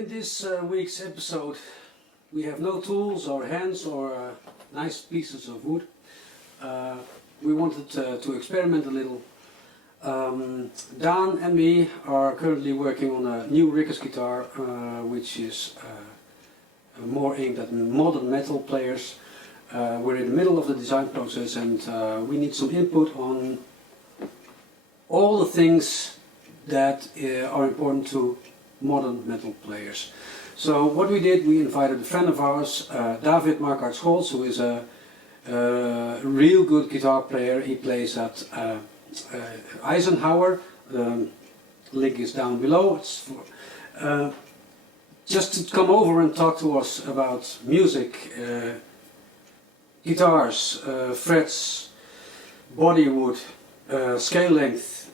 In this week's episode we have no tools or hands or nice pieces of wood. We wanted to experiment a little. Daan and me are currently working on a new Rikkers guitar which is more aimed at modern metal players. We're in the middle of the design process and we need some input on all the things that are important to modern metal players. So what we did, we invited a friend of ours, David Marquart Scholtz, who is a real good guitar player. He plays at Eisenhower. Link is down below. It's for, just to come over and talk to us about music, guitars, frets, body wood, scale length,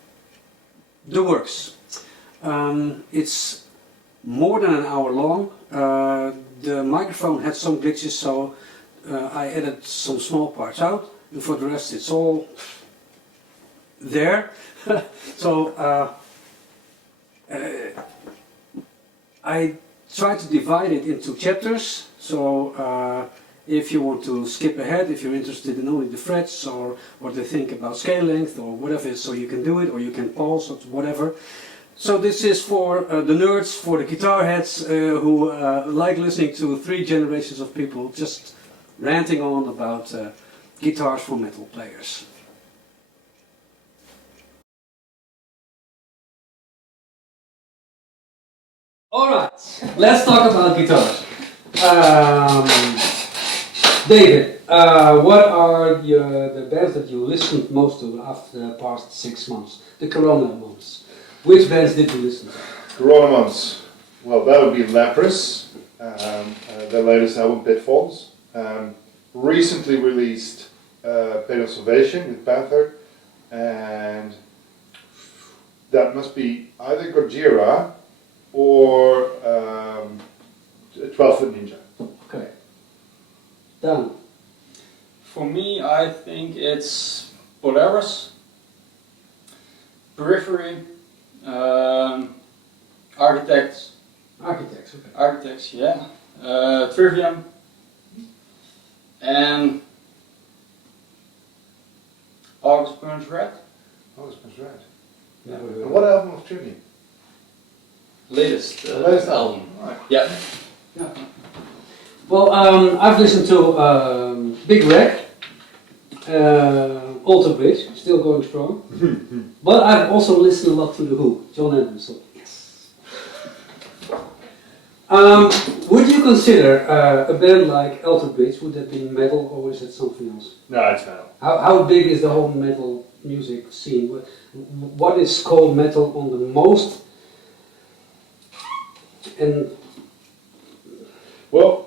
the works. It's more than an hour long. The microphone had some glitches, so I edited some small parts out, and for the rest it's all there. So I tried to divide it into chapters, so if you want to skip ahead, if you're interested in only the frets or what they think about scale length or whatever, so you can do it, or you can pause or whatever. So this is for the nerds, for the guitar heads who like listening to 3 generations of people just ranting on about guitars for metal players. Alright, let's talk about guitars. David, what are the bands that you listened most to after the past 6 months, the Corona months? Which bands did you listen to? Corona months. Well, that would be Leprous, their latest album, Pitfalls. Recently released Pain of Salvation with Panther, and that must be either Gojira or 12 Foot Ninja. Okay. Daan. For me, I think it's Polaris, Periphery, Architects, yeah, Trivium, and August Burns Red. August Burns Red. Never heard And of what album of Trivium? Latest album. Right. Yeah. Yeah. Well, I've listened to Big Wreck, Alter Bridge, still going strong. But I've also listened a lot to The Who, John Anderson. Yes. Would you consider a band like Alter Bridge, would that be metal or is it something else? No, it's metal. How big is the whole metal music scene? What is called metal on the most? And Well,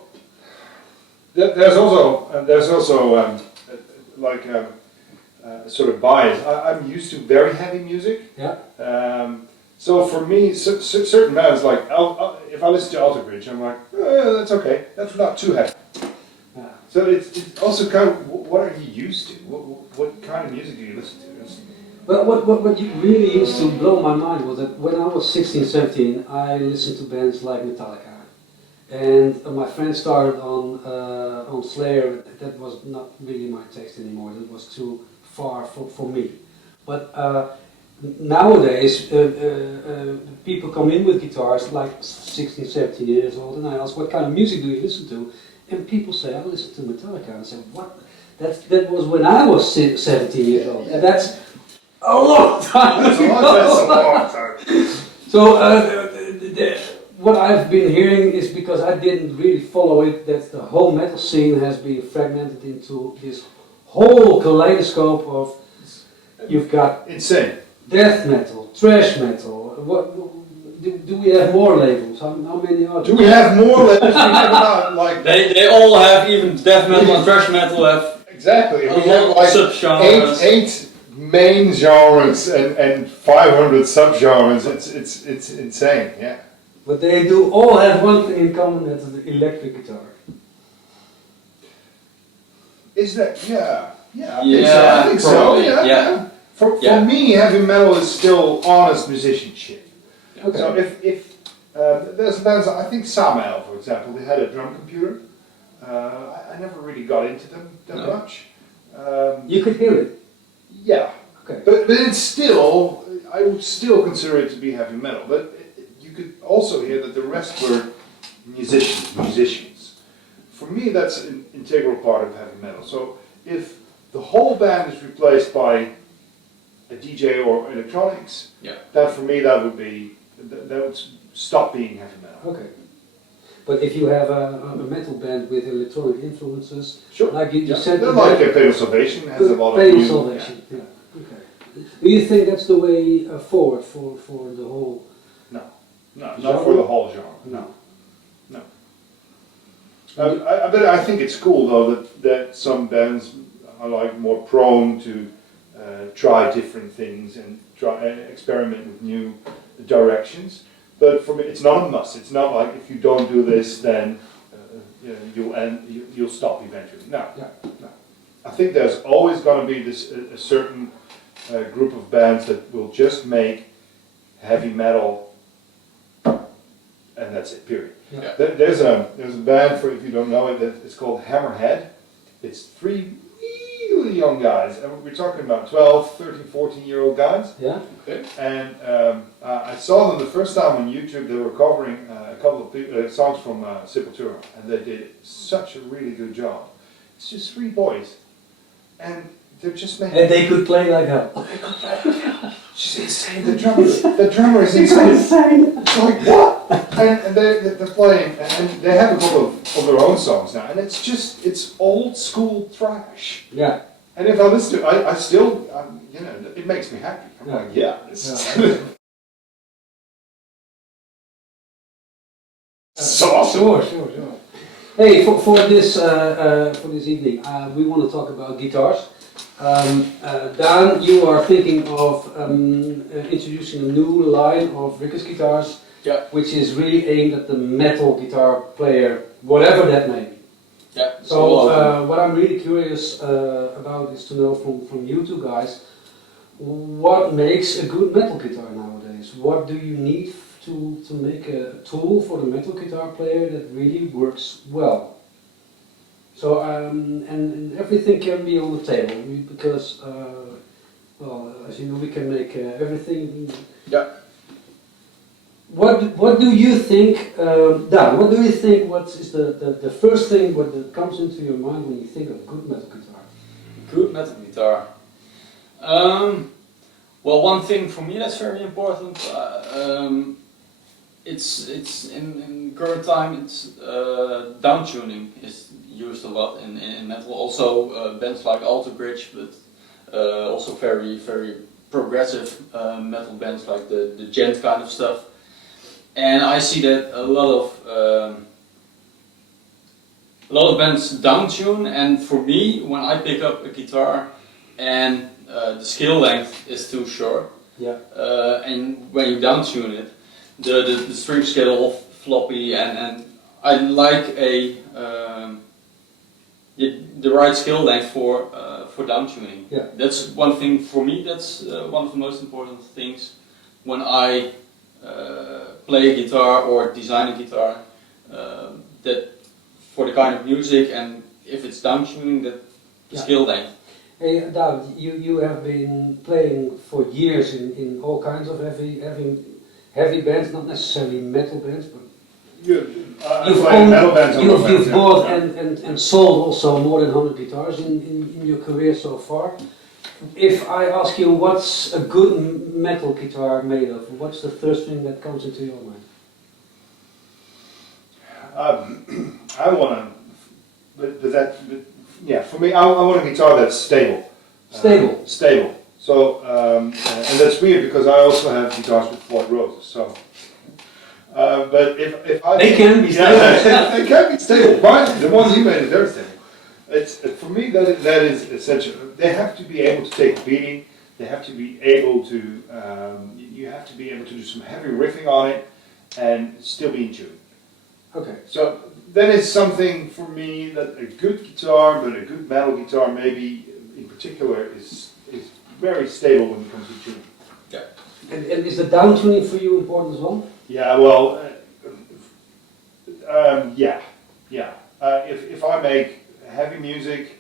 there's also sort of bias. I'm used to very heavy music. yeah. So for me, certain bands like if I listen to Alter Bridge, I'm like, that's okay. That's not too heavy. Yeah. So it's also kind of what are you used to? What kind of music do you listen to? Well, what really used to blow my mind was that when I was 16, 17, I listened to bands like Metallica. And my friend started on Slayer. That was not really my taste anymore. That was too far for me. But nowadays, people come in with guitars like 16, 17 years old, and I ask, what kind of music do you listen to? And people say, I listen to Metallica. And I said, what? That was when I was 17 years old. And that's a long time That's a long time. So what I've been hearing is, because I didn't really follow it, that the whole metal scene has been fragmented into this whole kaleidoscope of, you've got Insane. death metal, thrash metal. Do we have more labels? How many are there? Do we have more labels? We have about like They all have, even death metal and thrash metal have exactly. a We lot have of like subgenres. eight main genres and 500 subgenres. It's insane. Yeah. But they do all have one thing in common, that's the electric guitar. Is that yeah? Yeah. Yeah, I think so. probably, Yeah. yeah. For Yeah. me, heavy metal is still honest musicianship. Okay. So if There's bands, I think Samael, for example, they had a drum computer. I never really got into them that much. You could hear it. Yeah, Okay. but it's still, I would still consider it to be heavy metal. But you could also hear that the rest were musicians. For me, that's an integral part of heavy metal. So if the whole band is replaced by a DJ or electronics, then for me that would stop being heavy metal. Okay. But if you have a metal band with electronic influences, Sure. like you said, like Pain of Salvation has a lot of Pain of new- Salvation. Yeah. Okay. Do you think that's the way forward for the whole? No, not Genre? for the whole genre. No. But I think it's cool though that some bands are like more prone to try different things and experiment with new directions. But for me, it's not a must. It's not like if you don't do this, then you'll stop eventually. No. I think there's always going to be a certain group of bands that will just make heavy metal, and that's it. Period. Yeah. There's a band, for if you don't know it, it's called Hammerhead. It's 3 really young guys, and we're talking about 12, 13, 14-year-old guys. Yeah. Okay. And I saw them the first time on YouTube. They were covering a couple of songs from Sepultura, and they did such a really good job. It's just 3 boys, and they're just making. And they could play like hell. It's insane. The drummer is insane. It's like what? And they're playing, and they have a couple of their own songs now, and it's old school thrash. Yeah. And if I listen to it, I still, it makes me happy. I'm like, yeah. So awesome. Sure. Hey, for this evening, we want to talk about guitars. Daan, you are thinking of introducing a new line of Rikkers Guitars, which is really aimed at the metal guitar player, whatever that may be. Yeah. So what I'm really curious about is to know from you two guys, what makes a good metal guitar nowadays? What do you need to make a tool for the metal guitar player that really works well? So and everything can be on the table because as you know, we can make everything. Yeah. What do you think, Daan? What do you think? What is the first thing that comes into your mind when you think of good metal guitar? Good metal guitar. Well, one thing for me that's very important. It's in current time. It's downtuning is used a lot in metal. Also, bands like Alter Bridge, but also very progressive metal bands like the gent kind of stuff. And I see that a lot of bands downtune, and for me, when I pick up a guitar and the scale length is too short, and when you downtune it, the string scale all floppy, and I like the right scale length for downtuning. Yeah. That's one thing for me. That's one of the most important things when I play a guitar or design a guitar, that for the kind of music, and if it's downtuning, that the scale length. Hey, Daan, you have been playing for years in all kinds of heavy bands, not necessarily metal bands, but you've bought and sold also more than 100 guitars in your career so far. If I ask you what's a good metal guitar made of, what's the first thing that comes into your mind? For me, I want a guitar that's stable. Stable. So, and that's weird because I also have guitars with Floyd Roses. So, but if I they can be stable. They can be stable. Right? The ones you made is very stable. It's for me that is essential. They have to be able to take a beating. They have to be able to. You have to be able to do some heavy riffing on it and still be in tune. Okay. So that is something for me that a good guitar, but a good metal guitar maybe in particular is very stable when it comes to tuning. Yeah. And is the downtuning for you important as well? Yeah, well, Yeah, yeah. If I make heavy music,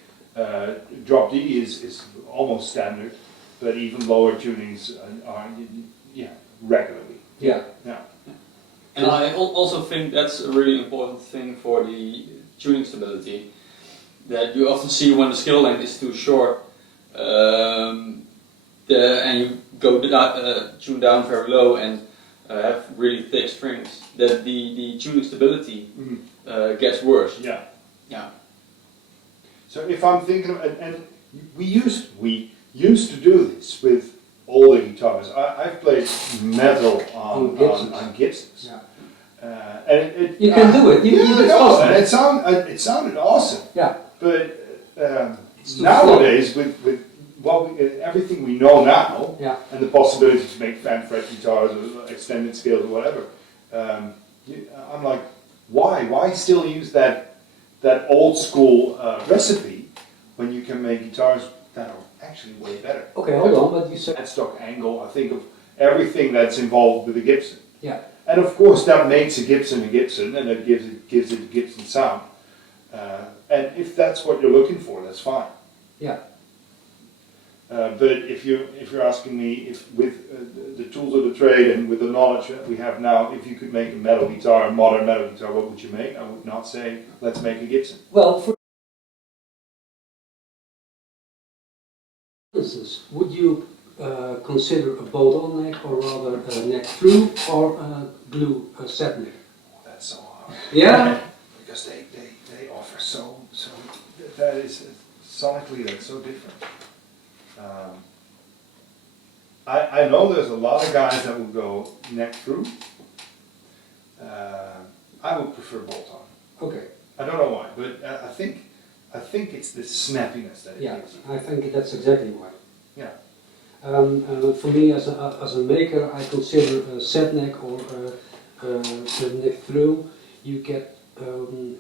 drop D is almost standard, but even lower tunings are yeah, regularly. Yeah. Yeah. And I also think that's a really important thing for the tuning stability. That you often see when the scale length is too short, and you go tune down very low and have really thick strings, that the tuning stability gets worse. Yeah. Yeah. So if I'm thinking of, and we used to do this with all the guitars. I've played metal on Gibsons. Yeah. And You can do it. It's possible. And it sounded awesome. Yeah. But nowadays, with everything we know now, Yeah. and the possibility to make fan fret guitars or extended scales or whatever, I'm like, why still use that old school recipe when you can make guitars that are actually way better? Okay, hold on, but you said Headstock angle. I think of everything that's involved with a Gibson. yeah. And of course that makes a Gibson, and it gives it a Gibson sound. And if that's what you're looking for, that's fine. Yeah. But if you're asking me if with the tools of the trade and with the knowledge that we have now, if you could make a metal guitar, a modern metal guitar, what would you make? I would not say let's make a Gibson. Well, for instance, would you consider a bolt-on neck or rather a neck through or a glue set neck? That's so hard. Yeah. Because they offer so that is sonically that's so different. I know there's a lot of guys that will go neck through. I would prefer bolt-on. Okay. I don't know why, but I think it's the snappiness that it Yeah, gives. I think that's exactly why. Yeah. For me, as a maker, I consider a set neck or a neck through. You get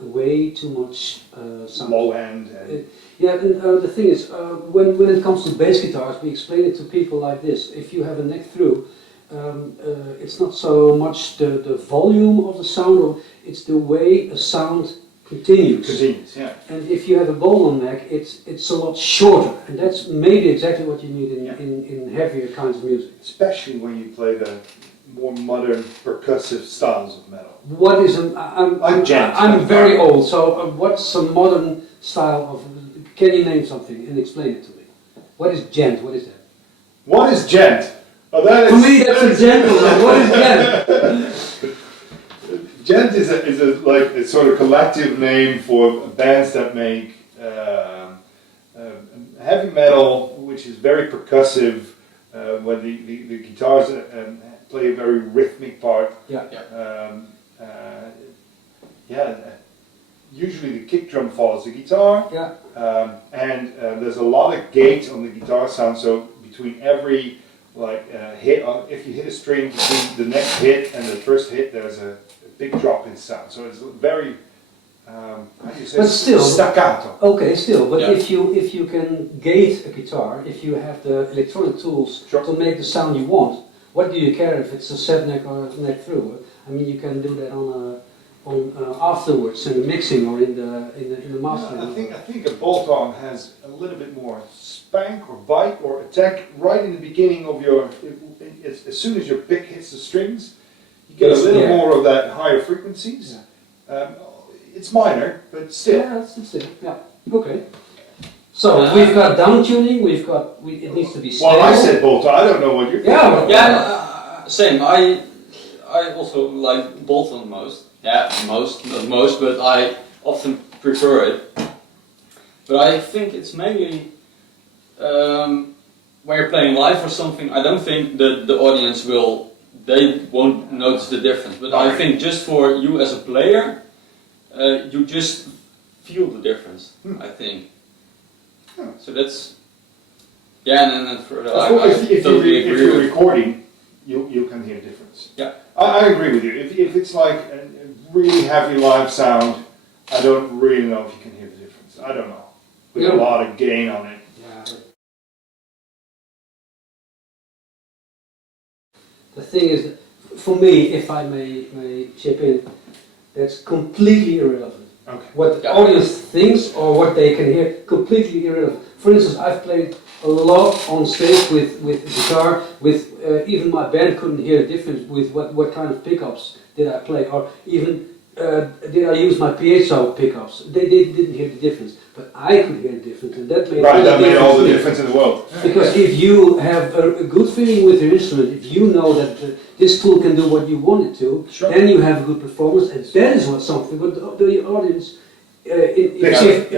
way too much sound. Low end. And Yeah, and the thing is, when it comes to bass guitars, we explain it to people like this. If you have a neck through, it's not so much the volume of the sound, or it's the way a sound continues. continues, yeah. And if you have a bolt-on neck, it's a lot shorter, and that's maybe exactly what you need in heavier kinds of music. Especially when you play the more modern percussive styles of metal. What is I'm very old, so what's a modern style of? Can you name something and explain it to me? What is gent? What is that? What is gent? Oh, that is, For me, that's a gentleman. What is gent? Gent is a sort of collective name for bands that make heavy metal, which is very percussive, when the guitars play a very rhythmic part. Yeah. Usually the kick drum follows the guitar. Yeah. And there's a lot of gate on the guitar sound, so between every hit, if you hit a string between the next hit and the first hit, there's a big drop in sound. So it's very, how do you say, But still, staccato. Okay, still, but Yeah. if you can gate a guitar, if you have the electronic tools Sure. to make the sound you want, what do you care if it's a set neck or a neck through? I mean, you can do that on afterwards in the mixing or in the mastering. I think a bolt-on has a little bit more spank or bite or attack right in the beginning of your. As soon as your pick hits the strings, you get a little more of that higher frequencies. Yeah. It's minor, but still. Yeah, it's still, yeah. Okay. So we've got downtuning. It needs to be stable. Well, I said bolt-on. I don't know what you're thinking. Yeah, Yeah, same. I also like bolt-on most. Yeah, not most, but I often prefer it. But I think it's mainly when you're playing live or something. I don't think that the audience won't notice the difference. But I think just for you as a player, you just feel the difference. I think. So that's and then for if totally agree you're with. recording, you can hear a difference. Yeah. I agree with you. If it's like a really heavy live sound, I don't really know if you can hear the difference. I don't know. With a lot of gain on it. Yeah. The thing is, for me, if I may chip in, That's completely irrelevant. Okay. What the audience thinks or what they can hear, completely irrelevant. For instance, I've played a lot on stage with guitar, with even my band couldn't hear the difference with what kind of pickups did I play, or even did I use my PHO pickups. They didn't hear the difference, but I could hear the difference, and that made Right, that made all the to me. difference in the world. Because if you have a good feeling with your instrument, if you know that this tool can do what you want it to, Sure. then you have a good performance, and that is what something what the audience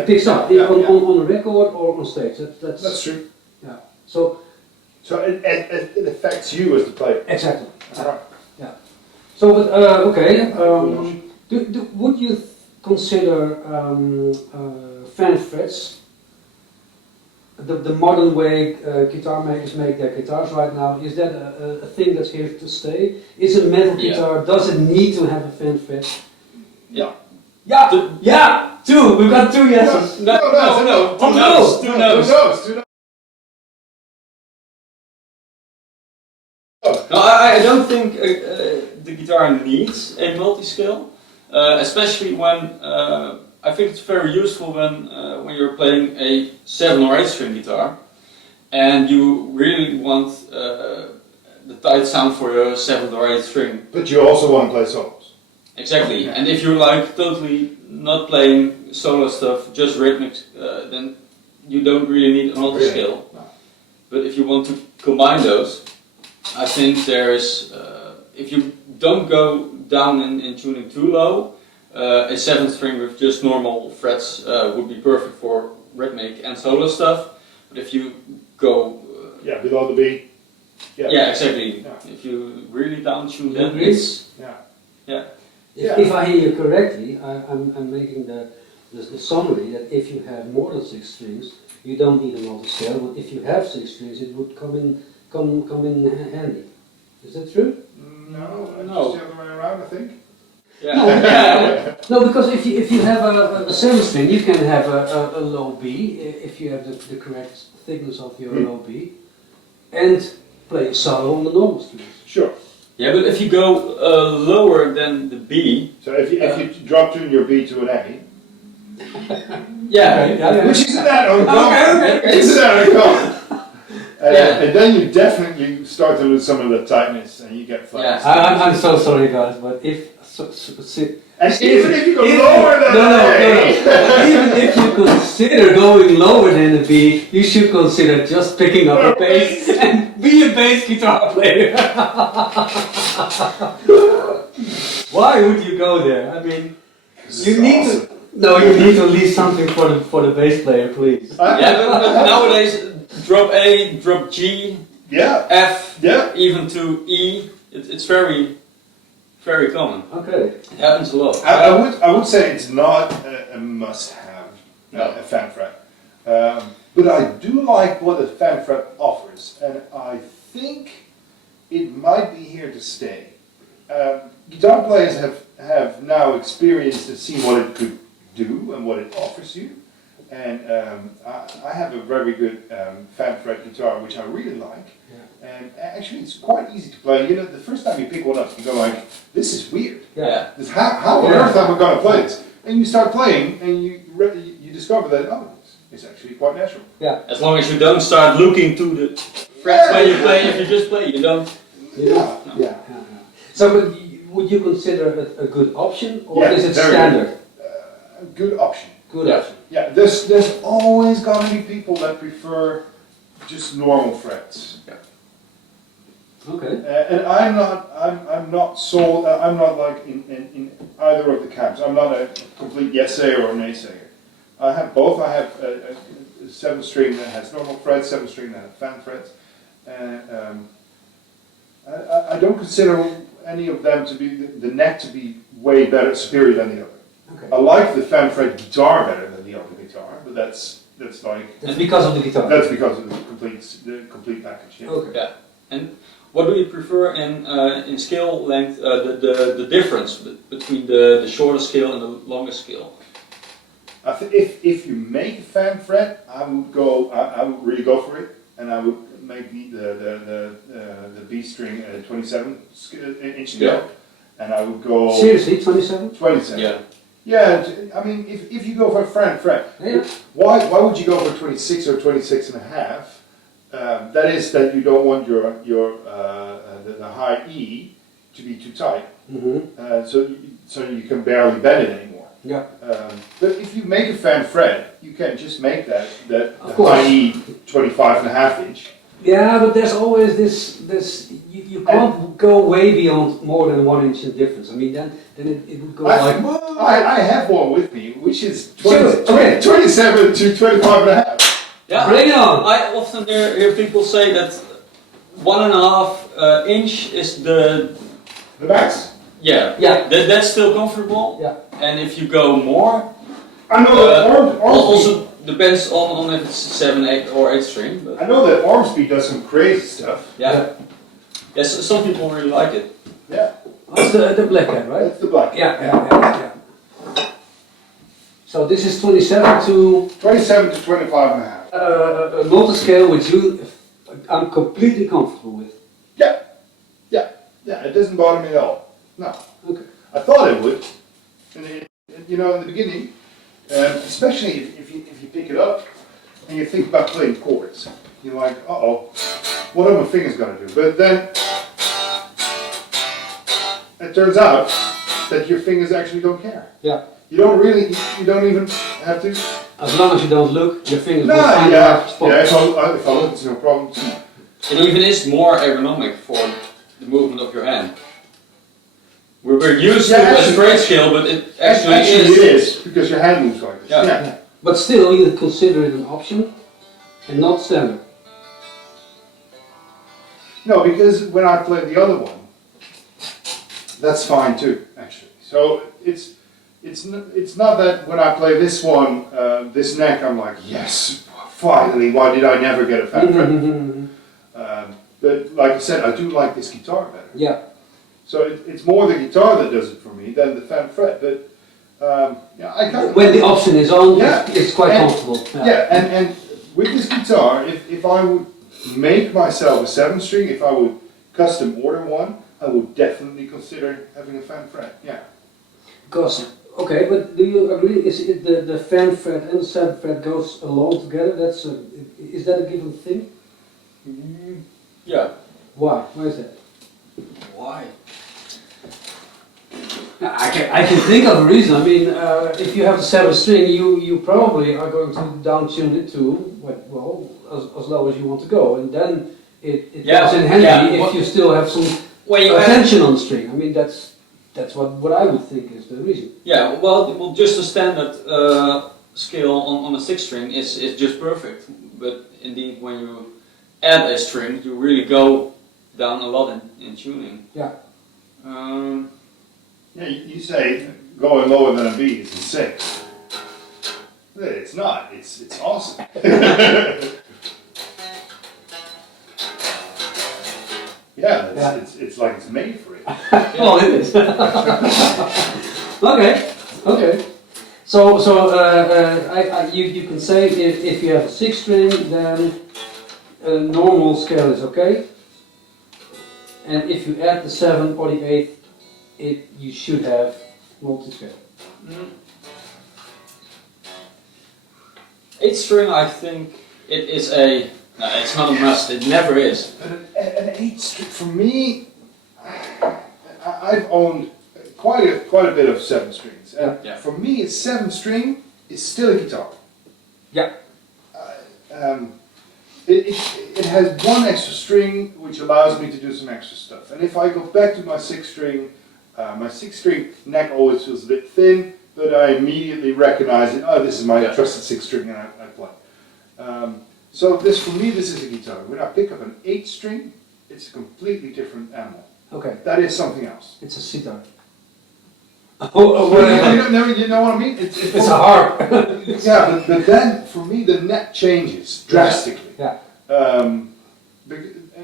picks up Yeah, on a record or on stage. That's true. Yeah. So So it affects you as the player. exactly. Right. Yeah. So, but okay. Would you consider fan frets? The modern way guitar makers make their guitars right now, is that a thing that's here to stay? Is a metal guitar, does it need to have a fan fret? Yeah. Yeah! Yeah! Two! We've got two yeses! No. Two notes. Two notes. No, I don't think the guitar needs a multiscale, especially when I think it's very useful when you're playing a 7 or 8 string guitar and you really want the tight sound for your 7 or 8 string. But you also want to play solos. Exactly, and if you're like totally not playing solo stuff, just rhythmic, then you don't really need a multiscale. No. But if you want to combine those, I think there is, if you don't go down in tuning too low, a 7th string with just normal frets would be perfect for rhythmic and solo stuff. But if you go Below the B. yeah, exactly. Yeah. If you really down tune, You then agree? it's Yeah. If I hear you correctly, I'm making the summary that if you have more than 6 strings, you don't need a multiscale, but if you have 6 strings, it would come in handy. Is that true? No, No. just the other way around, I think. yeah. No, because if you have a 7 string, you can have a low B if you have the correct thickness of your low B, and play a solo on the normal strings. Sure. Yeah, but if you go lower than the B, So if you drop tune your B to an A, yeah, which isn't that uncommon. Okay. Isn't that uncommon? Yeah. And then you definitely start to lose some of the tightness, and you get flat. Yeah. I'm so sorry, guys, but if And even if you go lower than no, A, even if you consider going lower than a B, you should consider just picking up a bass and be a bass guitar player. Why would you go there? I mean, you need to. No, you need to leave something for the bass player, please. Yeah, but nowadays drop A, drop G, Yeah. F, Yeah. even to E. It's very, very common. Okay. It happens a lot. I would say it's not a must-have, a fan fret. But I do like what a fan fret offers, and I think it might be here to stay. Guitar players have now experienced and seen what it could do and what it offers you. And I have a very good fan fret guitar, which I really like. Yeah. And actually, it's quite easy to play. You know, the first time you pick one up, you go like, "This is weird. Yeah. How on earth am I going to play this?" And you start playing, and you discover that it's actually quite natural. Yeah. As long as you don't start looking to the frets when you play, if you just play, you don't. Yeah. So, would you consider it a good option, or Yeah, is it very standard? A good option. Good Yeah. option. Yeah, there's always going to be people that prefer just normal frets. Okay. And I'm not sold. I'm not like in either of the camps. I'm not a complete yes-sayer or naysayer. I have both. I have a 7 string that has normal frets, 7 string that has fan frets, and I don't consider any of them to be the neck to be way better, superior than the other. Okay. I like the fan fret guitar better than the other guitar, but that's like That's because of the guitar. that's because of the complete package. Yeah. Okay. Yeah. And what do you prefer in scale length? The difference between the shorter scale and the longer scale. I think if you make a fan fret, I would go. I would really go for it, and I would make the B string a 27 inch scale, and I would go Seriously, 27? 27. Yeah. Yeah, I mean, if you go for a fret, Yeah. why would you go for 26 or 26 and a half? That is that you don't want the high E to be too tight, so you can barely bend it anymore. Yeah. But if you make a fan fret, you can just make that Of course. high E 25 and a half inch. Yeah, but there's always this you can't go way beyond more than 1 inch in difference. I mean, then it would go like. I have one with me, which is 20, Sure, okay. 27 to 25 and a half. Yeah. Bring it on! I often hear people say that 1.5 inch is the max. yeah. Yeah. That's still comfortable. Yeah. And if you go more, I know that also depends on if it's 7, 8 or 8 string. But I know that Ormsby does some crazy stuff. yeah. Yes, some people really like it. Yeah, That's the black hat, right? that's the black. Yeah. So this is 27 to 27 to 25 and a half. a multiscale which I'm completely comfortable with. Yeah, it doesn't bother me at all. No. Okay. I thought it would. And in the beginning, especially if you pick it up and you think about playing chords, you're like, what are my fingers gonna do? But then it turns out that your fingers actually don't care. Yeah. You don't even have to. As long as you don't look, your fingers No, will find the right spot. yeah. If I look, it's no problem. It even is more ergonomic for the movement of your hand. We're used to a straight scale, but it actually it is because your hand moves like this. Yeah. Yeah. But still, you consider it an option and not standard. No, because when I play the other one, that's fine too, actually. So it's not that when I play this one, this neck, I'm like, yes, finally. Why did I never get a fan fret? But like I said, I do like this guitar better. Yeah. So it's more the guitar that does it for me than the fan fret. But yeah, I kind of When the option is on, Yeah. it's quite comfortable. Yeah, and with this guitar, if I would make myself a 7-string, if I would custom order one, I would definitely consider having a fan fret. Yeah. Because, okay, but do you agree? Is it the fan fret and the 7 fret goes along together? Is that a given thing? Yeah. Why? Why is that? Why? I can think of a reason. I mean, if you have the 7 string, you probably are going to down tune it to as low as you want to go, and then it comes in handy if you still have some tension on the string. I mean, that's what I would think is the reason. Yeah. Well, just a standard scale on a 6 string is just perfect. But indeed, when you add a string, you really go down a lot in tuning. Yeah. Yeah, you say going lower than a B is a 6. It's not. It's awesome. Yeah, it's like it's made for it. Well, it is. Okay. So you can say if you have a 6 string, then a normal scale is okay. And if you add the 7 or the 8, you should have multiscale. 8 string, I think it is it's not a must. It never is. But an 8 string for me, I've owned quite a bit of 7 strings, and Yeah. for me, a 7 string is still a guitar. Yeah. It has one extra string which allows me to do some extra stuff. And if I go back to my 6 string neck always feels a bit thin, but I immediately recognize it. Oh, this is my trusted 6 string, and I play. So for me, this is a guitar. When I pick up an 8 string, it's a completely different animal. Okay. That is something else. It's a sitar. You know what I mean? It's a harp. Yeah, but then for me the neck changes drastically. Yeah.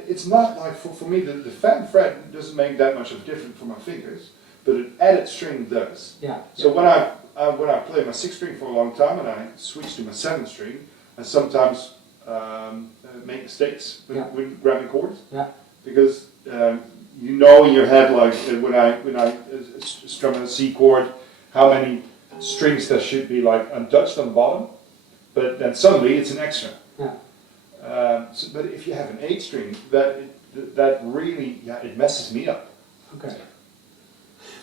It's not like for me the fan fret doesn't make that much of a difference for my fingers, but an added string does. Yeah. So when I play my 6 string for a long time and I switch to my 7 string, I sometimes make mistakes when grabbing chords. Yeah. Because you know in your head, like when I strumming a C chord, how many strings there should be like untouched on the bottom, but then suddenly it's an extra. Yeah. But if you have an 8 string, that really, it messes me up. Okay.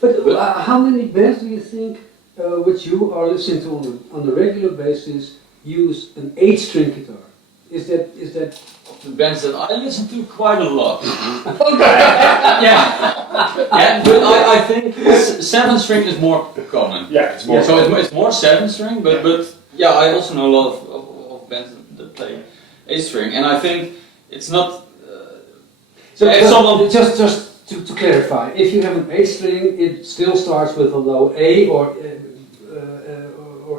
But how many bands do you think, which you are listening to on a regular basis, use an 8-string guitar? Is that? The bands that I listen to quite a lot. Okay. Yeah, but I think 7-string is more common. Yeah, it's more. So it's more 7-string, but yeah, I also know a lot of bands that play 8-string, and I think it's not. So if someone just to clarify, if you have an 8-string, it still starts with a low A or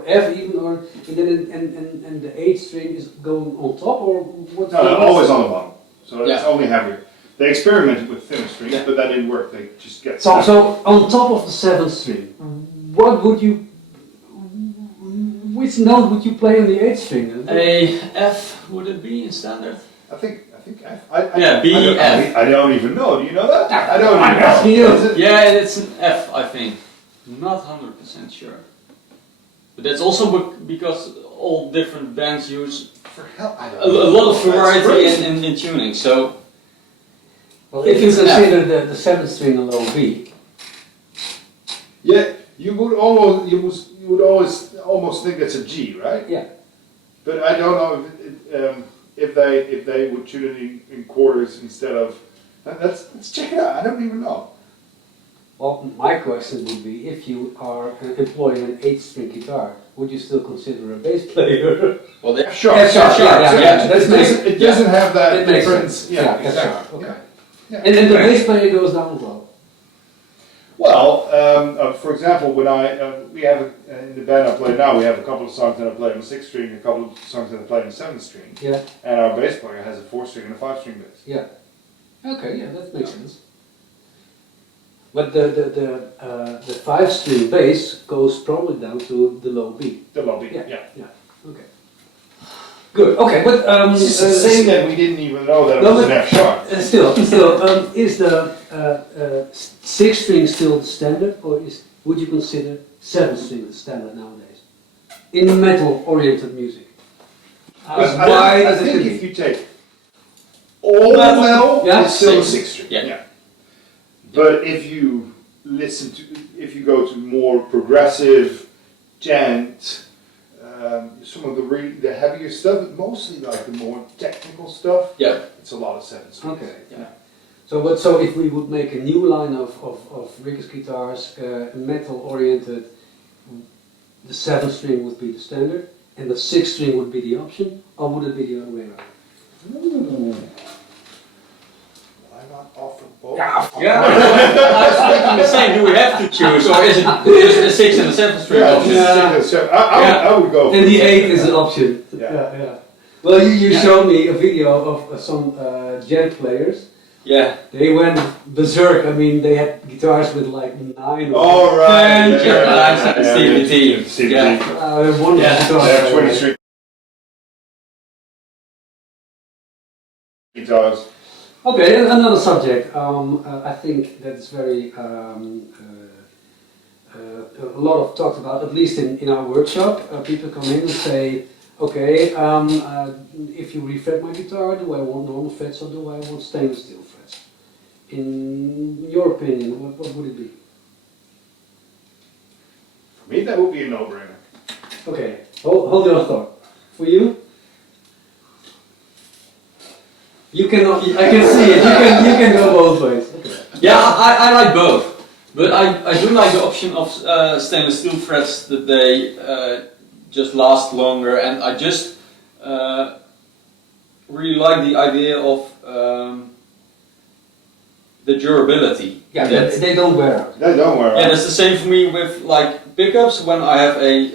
F even, or and the 8-string is going on top, or what's No, always on the bottom. So it's Yeah. only heavier. They experimented with thinner strings, Yeah. but that didn't work. They just get So on top of the 7th string, what would you? Which note would you play on the 8th string? a F would it be in standard? I think F. Yeah, B, F. I don't even know. Do you know that? I don't I'm even asking know. you. Is it- Yeah, it's an F, I think. Not 100% sure. But that's also because all different bands use For hell, I don't a know. lot of That's variety crazy. in tuning. So Well, if you consider the 7th string a low B, Yeah, you would almost think it's a G, right? yeah. But I don't know if they would tune it in quarters instead of. Let's check it out. I don't even know. Well, my question would be, if you are employing an 8-string guitar, would you still consider a bass player? well, they Sure, Yeah, sure, yeah. It doesn't have that It makes difference. sense. Yeah, Yeah, that's exactly. right, okay. Yeah. And then the bass player goes down as well. Well, for example, when we have in the band I play now, we have a couple of songs that I play on the 6th string, a couple of songs that I play on the 7th string, Yeah, and our bass player has a 4-string and a 5-string bass. yeah. Okay, yeah, that makes sense. But the 5-string bass goes probably down to the low B. The lobby, Yeah, yeah. yeah. Okay. Good. Okay, but It's a thing that we didn't even know that it No, was an but- F sharp. Still, is the 6th string still the standard, or would you consider 7th string the standard nowadays in metal-oriented music? Why I does it think fit? if you take all metal, Yeah. it's still a 6th. 6th string. Yeah. But if you if you go to more progressive, gent, some of the heavier stuff, mostly like the more technical stuff, Yeah. it's a lot of 7th strings. Okay. Yeah. So if we would make a new line of Rikkers guitars, metal-oriented, the 7th string would be the standard, and the 6th string would be the option, or would it be the other way around? Ooh. Why not offer both? Yeah, I was thinking the same. Do we have to choose, or is it just the 6th and the 7th string Yeah, option? just stick with 7. I would go for And the 8 7. is an option. Yeah. Well, you showed me a video of some gent players. Yeah. They went berserk. I mean, they had guitars with like 9 or All right. 10 Yeah, Stevie T. Stevie Yeah. T. wonderful Yeah, guitars. They have 23 guitars. Okay, another subject. I think that's very a lot of talked about, at least in our workshop. People come in and say, okay, if you refret my guitar, do I want normal frets or do I want stainless steel frets? In your opinion, what would it be? For me, that would be a no-brainer. Okay, hold your thought. For you? You cannot. I can see it. You can go both ways. Okay. Yeah, I like both, but I do like the option of stainless steel frets that they just last longer, and I just really like the idea of the durability. Yeah, That- they don't wear out. No, don't worry. yeah, that's the same for me with like pickups. When I have a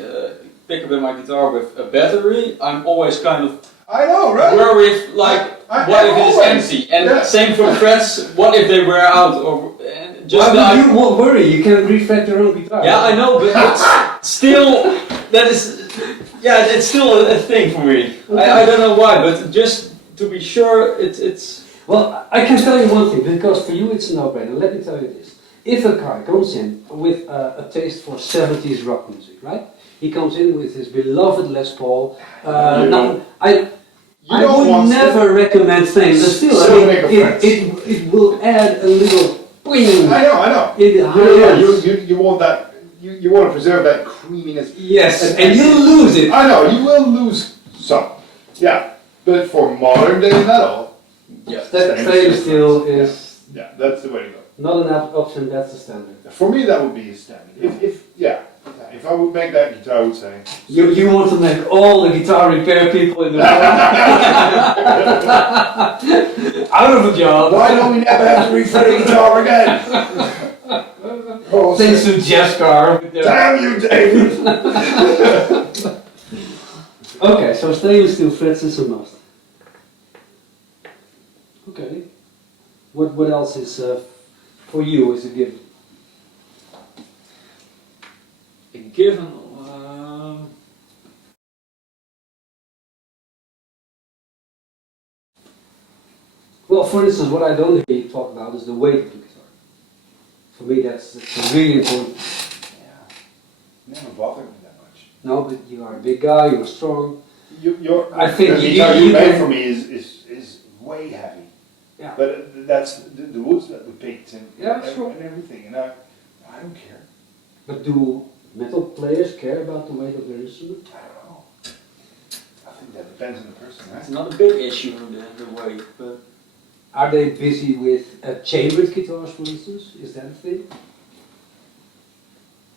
pickup in my guitar with a battery, I'm always kind of I know, right? worried, like, what if it is always. empty? And Yeah. same for frets, what if they wear out? Or and just Why the would you won't worry? You can refret your own guitar. Yeah, I know, but it's still, that is, yeah, it's still a thing for me. I don't know why, but just to be sure, it's Well, I can tell you one thing, because for you it's a no-brainer. Let me tell you this. if a guy comes in with a taste for 70s rock music, right? He comes in with his beloved Les Paul. I would never recommend stainless steel. I mean, it will add a little boing. I know. You want that. You want to preserve that creaminess. Yes, and you lose it. I know, you will lose some. Yeah, but for modern day metal, Stainless steel is that's the way to go. not an option. That's the standard. For me, that would be a standard. If I would make that guitar, I would say. You want to make all the guitar repair people in the world out of a job. Why don't we never have to refit a guitar again? Thanks to Jeff's car. Damn you, David! Okay, so stainless steel frets is a must. Okay. What else is for you is a given? A given. Well, for instance, what I don't hear you talk about is the weight of the guitar. For me, that's really important. Yeah, never bothered me that much. No, but you are a big guy. You're strong. I think the guitar you made for me is way heavy. Yeah. But that's the woods that we picked and sure. and everything, and I don't care. But do metal players care about the weight of their instrument? I don't know. I think that depends on the person, right? It's not a big issue, the weight, but Are they busy with chambered guitars, for instance? Is that a thing?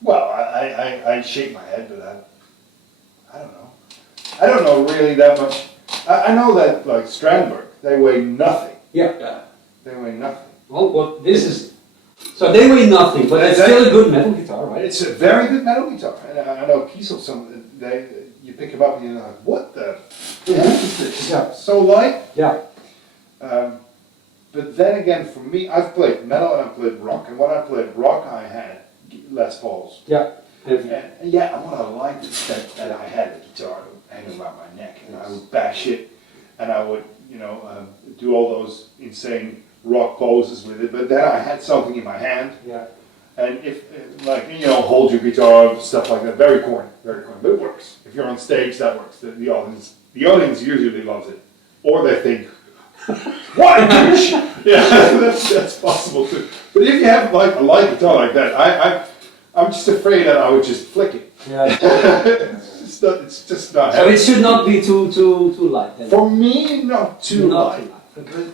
Well, I shake my head, but I don't know. I don't know really that much. I know that like Strandberg, they weigh nothing. Yeah. They weigh nothing. Well, this is... So they weigh nothing, but it's still a good metal guitar, right? It's a very good metal guitar. And I know Kiesel, you pick him up and you're like, what the heck is this? Yeah. So light. Yeah. But then again, for me, I've played metal and I've played rock. And when I played rock, I had Les Pauls. Yeah. And I want to like that I had a guitar hanging around my neck. And I would bash it and I would, do all those insane rock poses with it. But then I had something in my hand. Yeah. And hold your guitar, stuff like that. Very corny, very corny. But it works. If you're on stage, that works. The audience usually loves it. Or they think, what a douche! Yeah, that's possible too. But if you have like a light guitar like that, I'm just afraid that I would just flick it. Yeah. It's just not. So it should not be too light then. For me, not too light. Okay.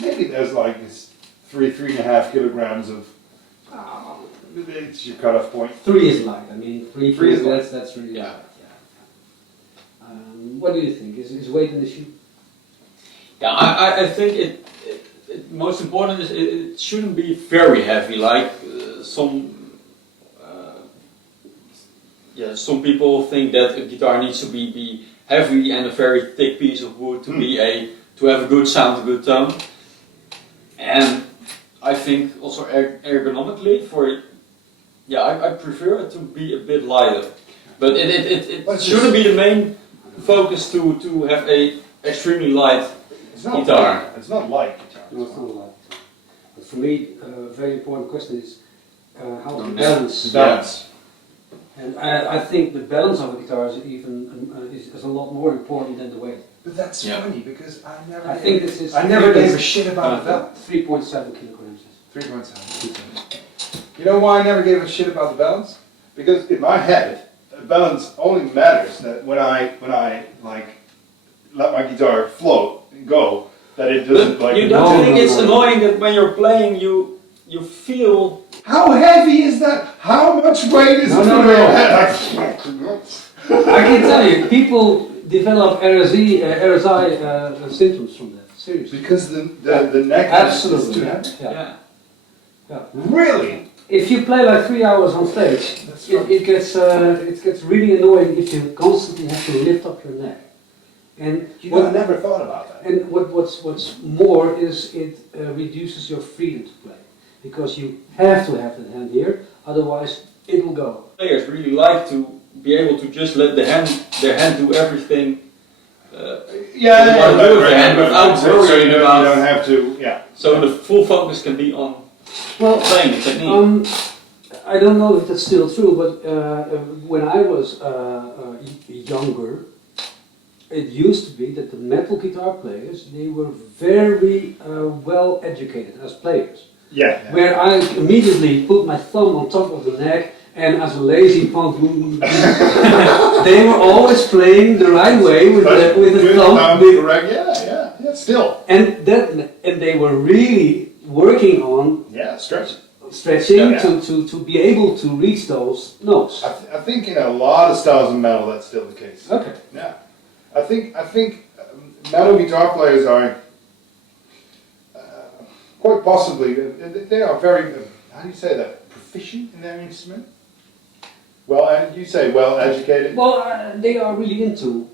Maybe there's like this 3.5 kilograms of. It's your cutoff point. 3 is light. I mean, 3 is light. That's really light. Yeah. What do you think? Is weight an issue? yeah, I think it most important is it shouldn't be very heavy, like some people think that a guitar needs to be heavy and a very thick piece of wood to have a good sound, a good tone. And I think also ergonomically I prefer it to be a bit lighter. But it shouldn't be the main focus to have a extremely light guitar. It's not light guitar. No, it's not light. But for me, a very important question is how to balance. Balance. And I think the balance of a guitar is is a lot more important than the weight. But that's funny because I never gave a shit about the balance. 3.7 kilograms. 3.7. You know why I never gave a shit about the balance? Because in my head, the balance only matters that when I like let my guitar float and go, that it doesn't But you don't think it's annoying that when you're playing you feel. How heavy is that? How much weight is it on your head? I can tell you, people develop RSI symptoms from that. Seriously. Because the neck Absolutely. is too heavy. Yeah. Really? If you play like 3 hours on stage, it gets really annoying if you constantly have to lift up your neck. And I never thought about that. And what's more is it reduces your freedom to play, because you have to have that hand here, otherwise it will go. Players really like to be able to just let their hand do everything. Without worrying so you about. don't have to. Yeah. So the full focus can be on Well, playing the technique. I don't know if that's still true, but when I was younger, it used to be that the metal guitar players, they were very well educated as players. Yeah. Where I immediately put my thumb on top of the neck, and as a lazy punk, they were always playing the right way with the thumb. Correct. Yeah. Still. And they were really working on stretching to be able to reach those notes. I think in a lot of styles of metal that's still the case. Okay. Yeah. I think metal guitar players are quite possibly they are very how do you say that, proficient in their instrument. Well, you say well educated. Well, they are really into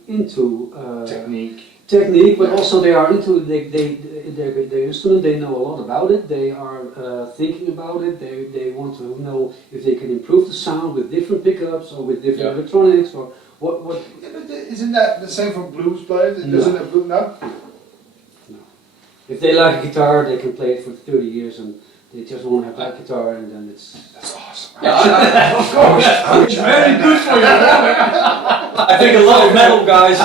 technique, but also they are into their instrument. They know a lot about it. They are thinking about it. They want to know if they can improve the sound with different pickups or with different electronics or what. Yeah, but isn't that the same for blues players? No. Isn't it blues? No. If they like a guitar, they can play it for 30 years and they just want to have that guitar and then That's awesome. Yeah, Of course. very good for you. I think a lot of metal guys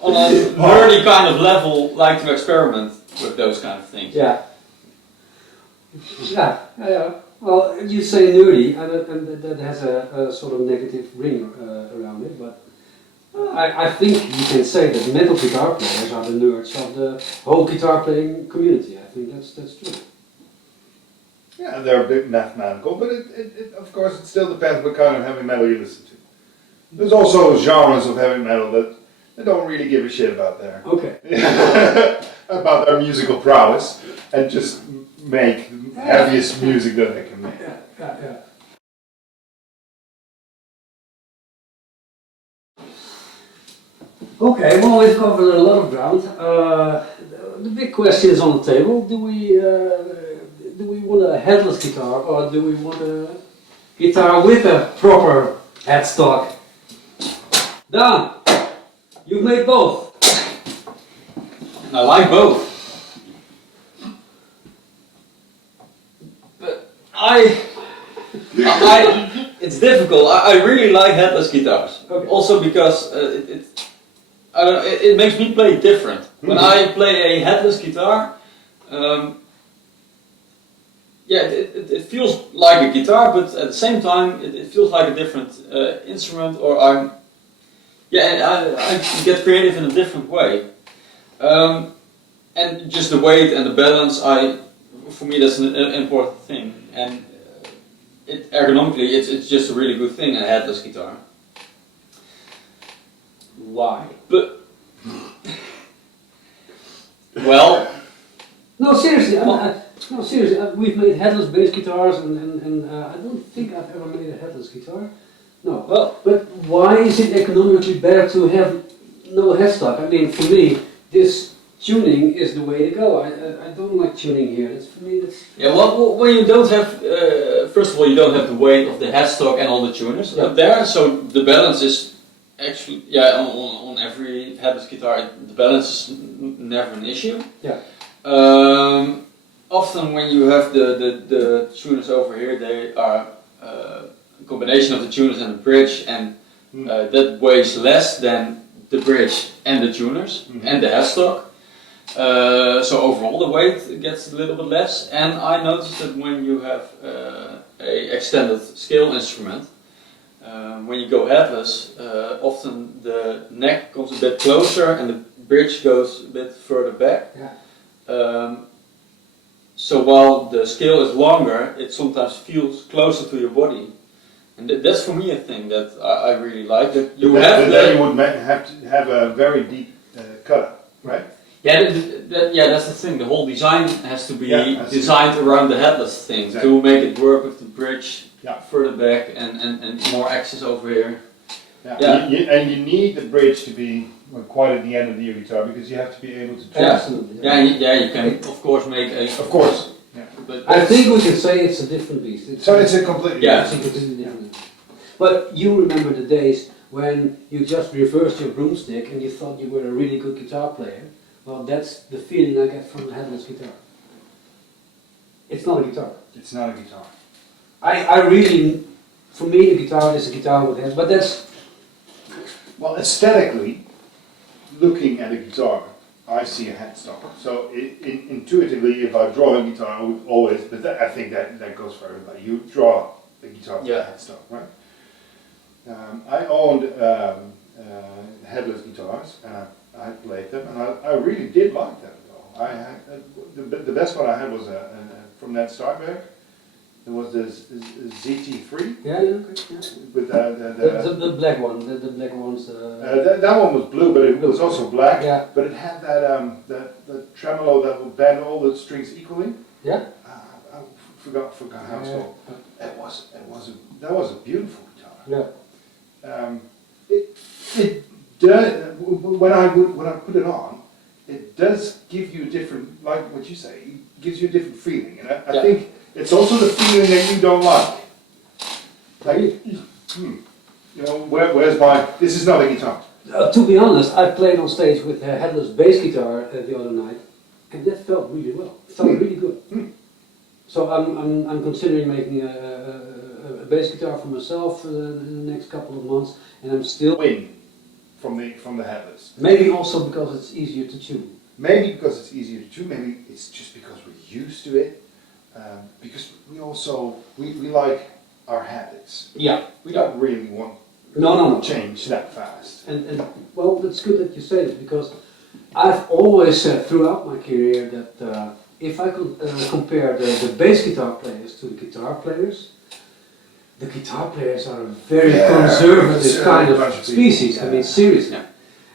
on a nerdy kind of level like to experiment with those kind of things. Yeah. Well, you say nerdy, and that has a sort of negative ring around it, but I think you can say that metal guitar players are the nerds of the whole guitar playing community. I think that's true. Yeah, they're a bit mathematical, but it of course it still depends what kind of heavy metal you listen to. There's also genres of heavy metal that they don't really give a shit about their about their musical prowess and just make the heaviest music that they can make. Yeah. Okay, well we've covered a lot of ground. The big question is on the table. Do we want a headless guitar or do we want a guitar with a proper headstock? Daan, you've made both. I like both. But it's difficult. I really like headless guitars. Okay. Also because it makes me play different. When I play a headless guitar, it feels like a guitar, but at the same time it feels like a different instrument, or I get creative in a different way. And just the weight and the balance, for me that's an important thing. And ergonomically, it's just a really good thing, a headless guitar. Why? But well, no, seriously. We've made headless bass guitars, and I don't think I've ever made a headless guitar. No. Well, but why is it economically better to have no headstock? I mean, for me, this tuning is the way to go. I don't like tuning here. For me, that's well, when you don't have, first of all, you don't have the weight of the headstock and all the tuners up there, so the balance is actually, on every headless guitar, the balance is never an issue. Yeah. Often when you have the tuners over here, they are a combination of the tuners and the bridge, and that weighs less than the bridge and the tuners and the headstock. So overall the weight gets a little bit less, and I noticed that when you have a extended scale instrument, when you go headless, often the neck comes a bit closer and the bridge goes a bit further back. Yeah. So while the scale is longer, it sometimes feels closer to your body, and that's for me a thing that I really like. That you then you would have to have a very deep cut, right? Yeah, that's the thing. The whole design has to be designed around the headless thing to make it work with the bridge further back and more access over here. And you need the bridge to be quite at the end of your guitar because you have to be able to. Absolutely. You can of course make a. Of course. Yeah. But I think we can say it's a different beast. It's a completely different. But you remember the days when you just reversed your broomstick and you thought you were a really good guitar player. Well, that's the feeling I get from a headless guitar. It's not a guitar. It's not a guitar. I really, for me, a guitar is a guitar with head, but that's... Well, aesthetically, looking at a guitar, I see a headstock. So intuitively, if I draw a guitar, I would always, but I think that goes for everybody. You draw a guitar with a headstock, right? I owned Headless guitars, and I played them, and I really did like them. Though. I had the best one I had was from Ned Starberg. It was the ZT3. Yeah, okay. Yeah. With The black one, the black ones. that one was blue, but it was also black. Yeah. But it had that tremolo that would bend all the strings equally. Yeah. I forgot how it's called. That was a beautiful guitar. Yeah. It does, when I put it on, it does give you a different, like what you say, it gives you a different feeling, and I think it's also the feeling that you don't like. Like, you know, where's my? This is not a guitar. To be honest, I played on stage with a Headless bass guitar the other night, and that felt really well. It felt really good. So I'm considering making a bass guitar for myself in the next couple of months, and I'm still Win from the Headless. maybe also because it's easier to tune. Maybe because it's easier to tune. Maybe it's just because we're used to it. Because we like our habits. Yeah. We don't really want No. to change that fast. And well, it's good that you say this because I've always said throughout my career that if I could compare the bass guitar players to the guitar players are a very conservative kind of species. Yeah. I mean, seriously. Yeah.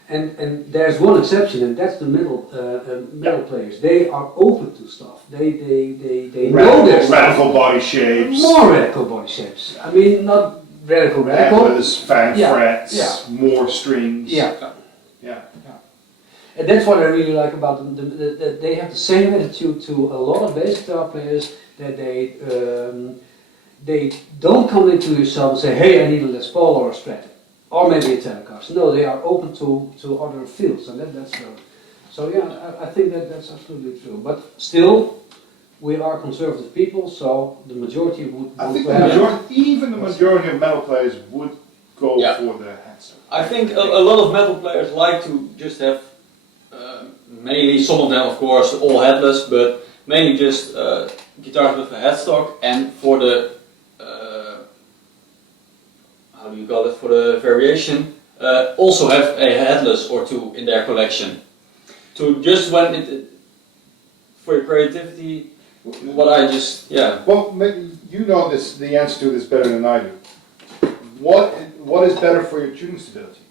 And there's one exception, and that's the metal players. They are open to stuff. They know their stuff. Radical body shapes. More radical body shapes. I mean, not radical. Necklace, fan frets, more strings. Yeah. Yeah. And that's what I really like about them. They have the same attitude to a lot of bass guitar players, that they don't come into yourself and say, hey, I need a Les Paul or a Strat. Or maybe a Telecaster. No, they are open to other fields, and that's so yeah. I think that's absolutely true. But still, we are conservative people, so the majority would. I think even the majority of metal players would go for the headstock. I think a lot of metal players like to just have, mainly some of them, of course, all headless, but mainly just guitars with a headstock, and for the how do you call it, for the variation, also have a headless or two in their collection. To just when it, for your creativity, what I just, Well, maybe you know the answer to this better than I do. What is better for your tuning stability?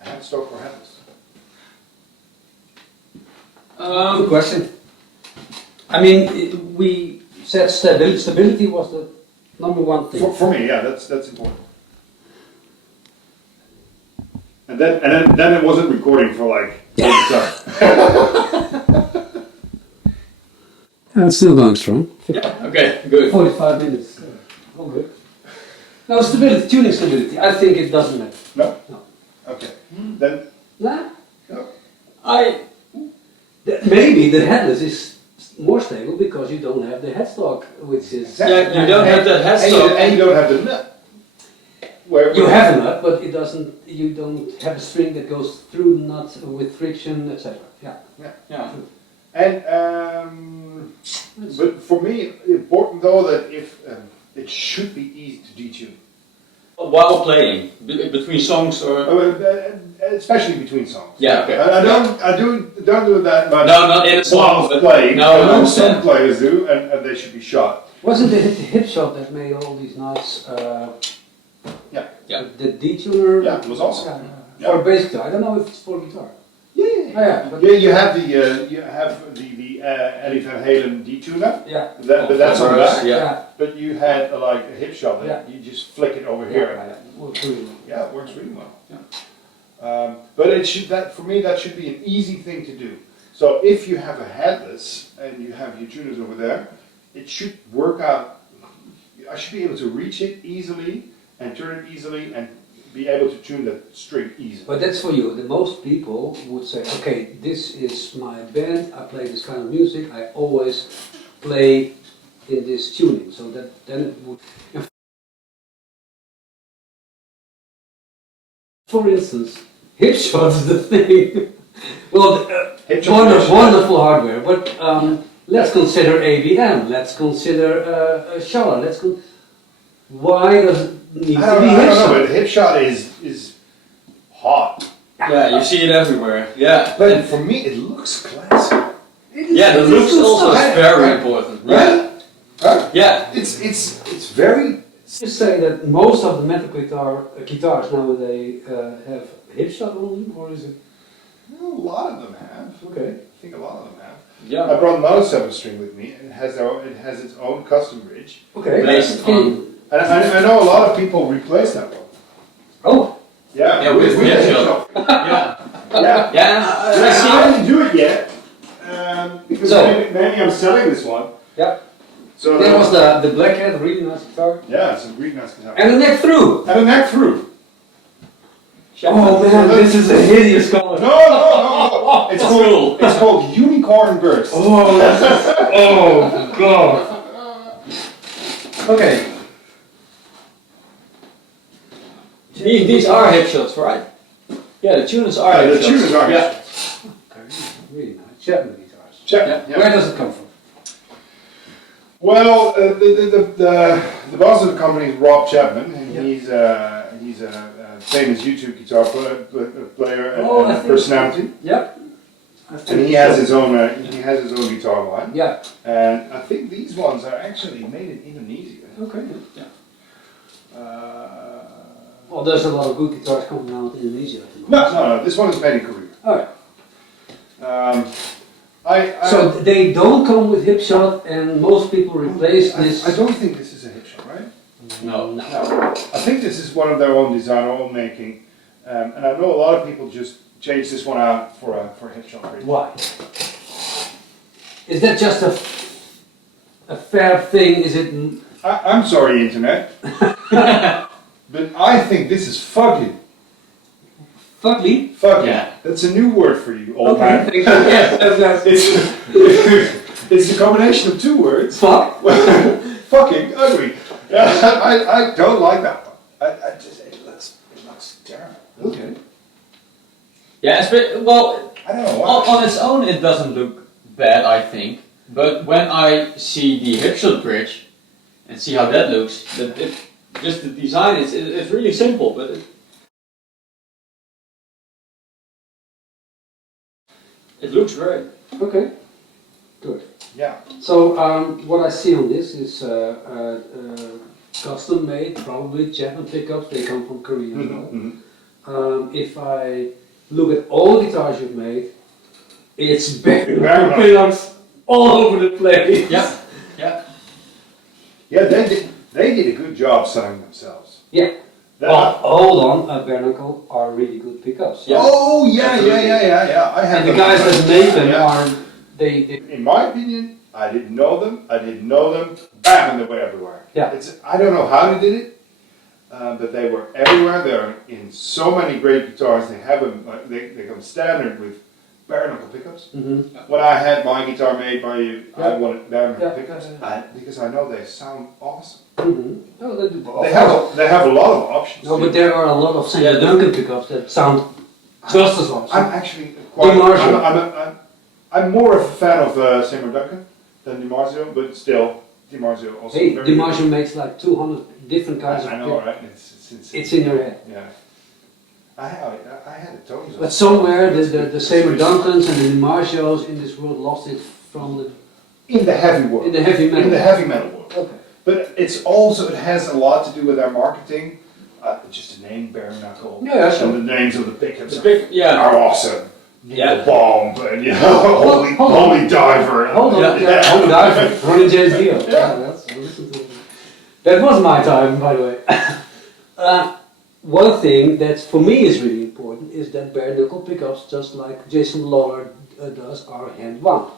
A headstock or headless? Good question. I mean, we said stability was the number one thing. For me, yeah, that's important. And then it wasn't recording for like all the time. It's still going strong. yeah, okay, good. 45 minutes. All good. Now stability, tuning stability. I think it doesn't matter. No? No. Okay. Then Nah. no. Maybe the headless is more stable because you don't have the headstock, which is Yeah, you don't have the headstock. And you don't have the nut. you have a nut, but it doesn't. You don't have a string that goes through the nut with friction, etc. Yeah. Yeah. And but for me, important though that if it should be easy to detune. While playing, between songs or... Especially between songs. Yeah, okay. I don't do that much. No, not in a song. While But playing. no, I know no, some yeah. players do, and they should be shot. Wasn't it the hip shot that made all these nice? Yeah. Yeah. The detuner. Yeah, it was awesome. Yeah. Or bass guitar. I don't know if it's for guitar. Yeah. But You have the Eddie Van Halen detuner. yeah. But that's on the back. Yeah. But you had like a hip shot that Yeah. you just flick it over here. Works really well. Yeah, it works really well. Yeah. But it should for me that should be an easy thing to do. So if you have a headless and you have your tuners over there, it should work out. I should be able to reach it easily and turn it easily and be able to tune the string easily. But that's for you. The most people would say, okay, this is my band. I play this kind of music. I always play in this tuning. So that then it would. For instance, hip shot is the thing. Well, wonderful hardware, but let's consider ABM. Let's consider Scholler. Why does it need to be hip I don't shot? know, but hip shot is hot. Yeah, you see it everywhere. Yeah. But for me, it looks classy. Yeah, the looks also is very important. Right? Right? Yeah. It's very. Just say that most of the metal guitars nowadays have hip shot on them, or is it? Well, a lot of them have. Okay. I think a lot of them have. Yeah. I brought another 7-string with me, and it has its own custom bridge. Okay. Based on. And I know a lot of people replace that one. Oh. Yeah. Yeah, with the hip hip shot. shot. Yeah. Yeah. Yeah. I didn't do it yet because So- maybe I'm selling this one. Yeah. So There was the Black Hat, really nice guitar. yeah, it's a really nice guitar. And a Neckthrough. And a Neckthrough. Oh man, this is a hideous color. No. It's Cool. called Unicorn Burst. Oh, oh god. Okay. These are hip shots, right? Yeah, the tuners are Yeah, hip the shots. tuners are hip Yeah. Okay. Really nice. Chapman guitars. Check. Yeah. Where does it come from? Well, the boss of the company is Rob Chapman, and he's a famous YouTube guitar player and, Oh, I and a think- personality. Yep. And he has his own guitar line. Yeah. And I think these ones are actually made in Indonesia. Okay. Uh, Well, there's a lot of good guitars coming out in Indonesia. I think. no, this one is made in Korea. Alright. So they don't come with hip shot, and most people replace this. I don't think this is a hip shot, right? No. I think this is one of their own design, own making, and I know a lot of people just change this one out for a hip shot bridge. Why? Is that just a fair thing? Is it? I'm sorry, internet, but I think this is fugly. Fugly? Fugly. Yeah. That's a new word for you, old Okay. man. Thank you. Yes, that's It's the combination of two words. fuck. Fucking ugly. I don't like that one. It looks terrible. Okay. Yeah, well, I don't know why. on its own it doesn't look bad, I think. But when I see the hip shot bridge and see how that looks, just the design it's really simple, but it looks great. Okay. Good. Yeah. So what I see on this is custom made, probably Chapman pickups. They come from Korea as well. If I look at all the guitars you've made, it's bare pickups all over the place. Yeah. Yeah. Yeah, they did a good job selling themselves. Yeah. That- Well, hold on, bare knuckle are really good pickups. Yeah. Oh yeah. I have And the them. guys that make them Yeah. are they In my opinion, I didn't know them. Bam, and they were everywhere. Yeah. I don't know how they did it, but they were everywhere. They're in so many great guitars. They have them. They come standard with bare knuckle pickups. When I had my guitar made by you, I Yeah. wanted bare knuckle Yeah. pickups because I know they sound awesome. No, they do. They have a lot of options. No, but there are a lot of St. Yeah, Duncan pickups that sound just as awesome. I'm actually quite. DiMarzio. I'm more of a fan of Seymour Duncan than DiMarzio, but still, DiMarzio also. Hey, very DiMarzio makes like 200 different good. kinds I of know, pickups. right? It's in your head. Yeah. I had a Tony's. But somewhere the Seymour Duncans and the DiMarzios in this world lost it from in the heavy world. in the heavy metal. In the heavy metal world. Okay. But it has a lot to do with our marketing. Just the name bare knuckle. Yeah, sure. And the names of the pickups The big, yeah. are awesome. Yeah. Bomb and holy Hold on. holy diver. Hold on, Yeah. yeah. Holy Diver, Ronnie James Dio. That was my time, by the way. One thing that for me is really important is that bare knuckle pickups, just like Jason Lawler does, are hand wound.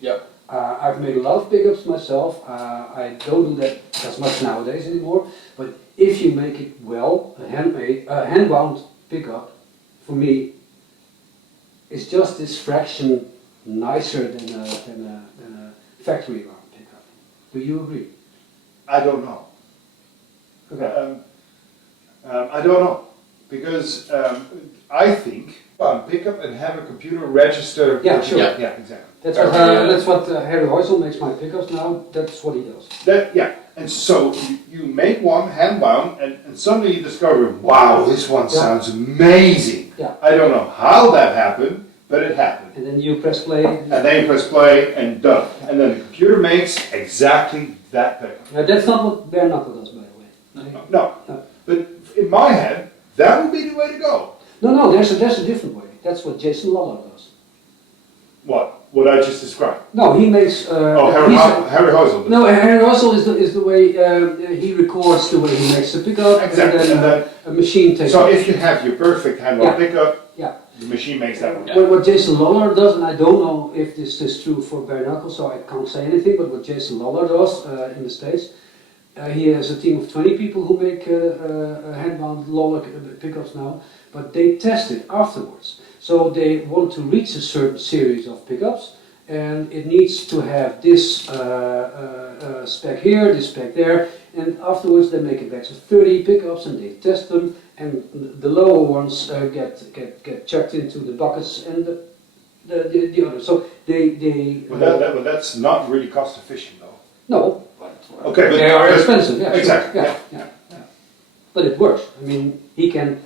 Yep. I've made a lot of pickups myself. I don't do that as much nowadays anymore. But if you make it well, a hand wound pickup, for me, is just this fraction nicer than a factory wound pickup. Do you agree? I don't know. Okay. I don't know, because I think pick up and have a computer register. Yeah, sure. Yeah, exactly. That's what Harry Heusel makes my pickups now. That's what he does. And so you make one hand-bound, and suddenly you discover, wow, this one sounds amazing. Yeah. I don't know how that happened, but it happened. And then you press play. And then you press play and done. And then the computer makes exactly that pickup. That's not what bare knuckle does, by the way. No. No. But in my head, that would be the way to go. No, there's a different way. That's what Jason Lawler does. What I just described. No, he makes. Harry Heusel. No, Harry Heusel is the way he records the way he makes the pickup, Exactly. and then a machine takes. So it. if you have your perfect hand-on pickup, Yeah. the machine makes that one. What Jason Lawler does, and I don't know if this is true for bare knuckle, so I can't say anything. But what Jason Lawler does in the States, he has a team of 20 people who make hand-bound Lawler pickups now, but they test it afterwards. So they want to reach a certain series of pickups, and it needs to have this spec here, this spec there, and afterwards they make a batch of 30 pickups and they test them, and the lower ones get chucked into the buckets, and the others. So they But that's not really cost efficient, though. no, Okay, but they are expensive. Yeah, exactly. Sure. Yeah. But it works. I mean, he can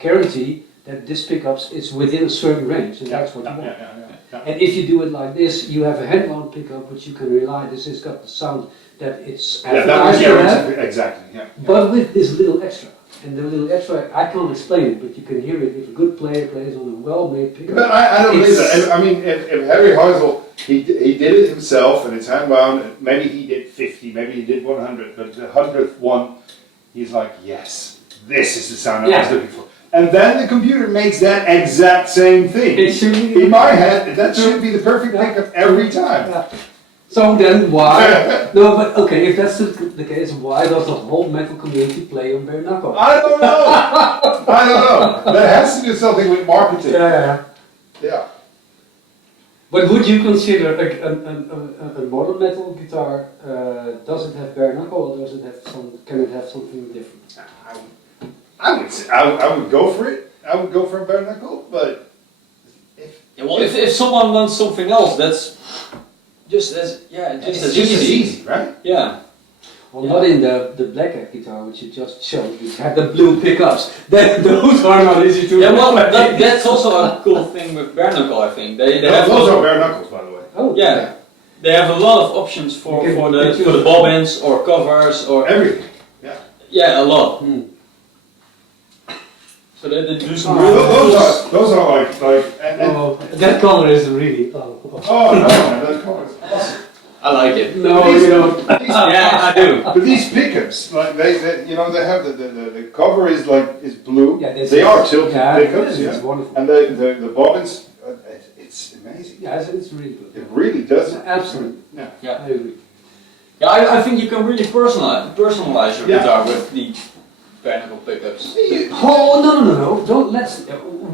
guarantee that this pickups is within a certain range, and that's what you want. Yeah. And if you do it like this, you have a hand-wound pickup which you can rely. This has got the sound that it's Yeah, that was advertised to have, guaranteed. Exactly. Yeah. but with this little extra. And the little extra, I can't explain it, but you can hear it if a good player plays on a well-made pickup. But I don't believe It's- that. I mean, if Harry Heusel, he did it himself, and it's hand-bound, and maybe he did 50, maybe he did 100, but the 100th one, he's like, yes, this is the sound I was looking for. And then the computer makes that exact same thing. It should be- In my head, that should be the perfect pickup every time. Yeah. So then why? No, but okay, if that's the case, why does the whole metal community play on bare knuckle? I don't know. I don't know. That has to do something with marketing. Yeah. But would you consider a modern metal guitar? Does it have bare knuckle, or does it have some? Can it have something different? I would say I would go for it. I would go for a bare knuckle, but if someone wants something else, that's just as it's just as easy, right? Yeah. Well, not in the Black Hat guitar, which you just showed, which had the blue pickups. Those are not easy to Yeah, well, that's also a cool thing with bare knuckle, I think. They have Those also, are bare knuckles, by the way. Oh, yeah, they have a lot of options for You can for the bobbins or covers or Everything. yeah, a lot. Hmm. So they do some Oh. really Those are like and Oh, that color is really. Oh. oh no, that color is awesome. I like it. No, These- you don't. Yeah, I do. But these pickups, like they they have the cover is blue. Yeah, this they is- are tilted yeah, pickups, it's wonderful. and the bobbins, it's amazing. Yeah, it's really good. It really does. Absolutely. Yeah. I agree. Yeah, I think you can really personalize your Yeah. guitar with the bare knuckle pickups. Oh no! Don't let's.